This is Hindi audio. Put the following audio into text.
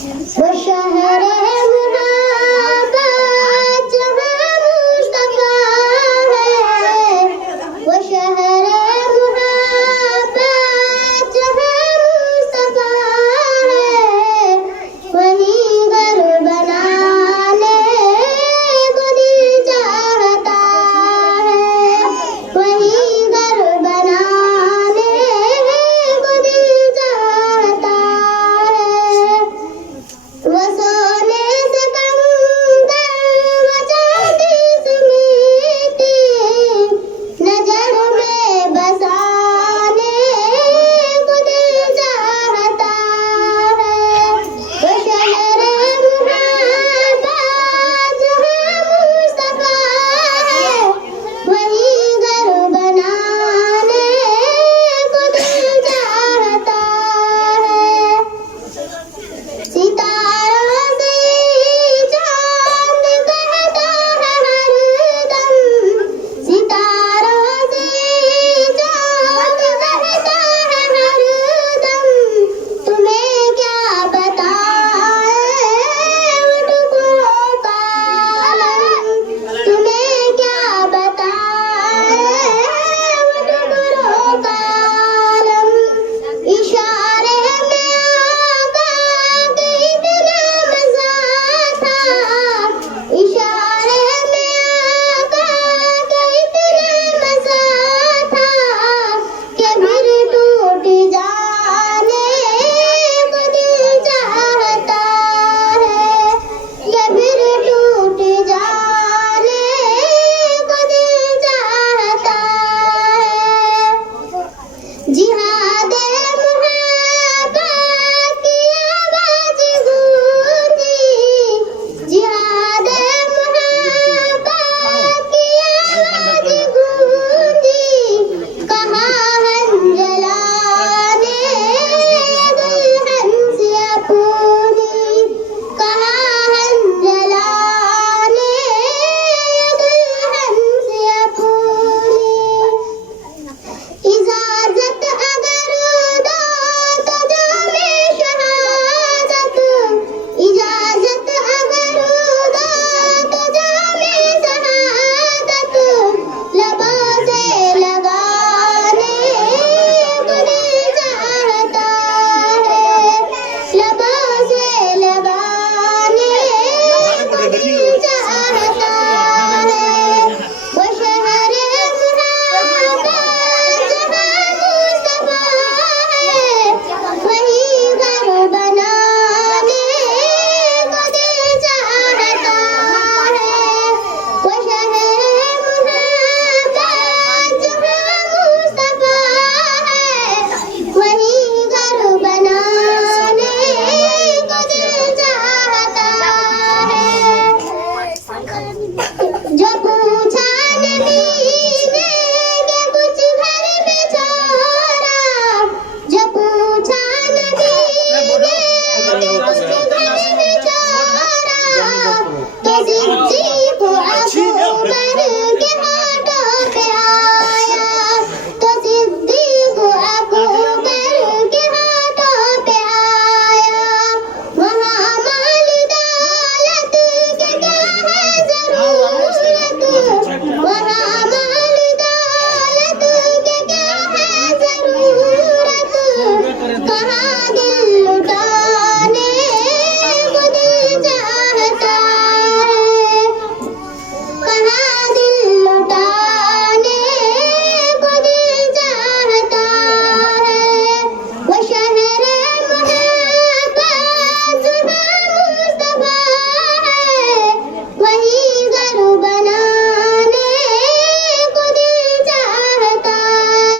वो शहर है मुहब्बत जहाँ मुस्तफा है, वो शहर है मुहब्बत जहाँ मुस्तफा है, वहीं घर बनाने को दिल चाहता है, वहीं घर बनाने को दिल चाहता है। वो सोने से कंकर वो चांदी से मीठी नजर में बसाने को दिल चाहता है। वो शहर मुहब्बत जहाँ मुस्तफा है, वहीं घर बनाने को दिल चाहता है। सितारे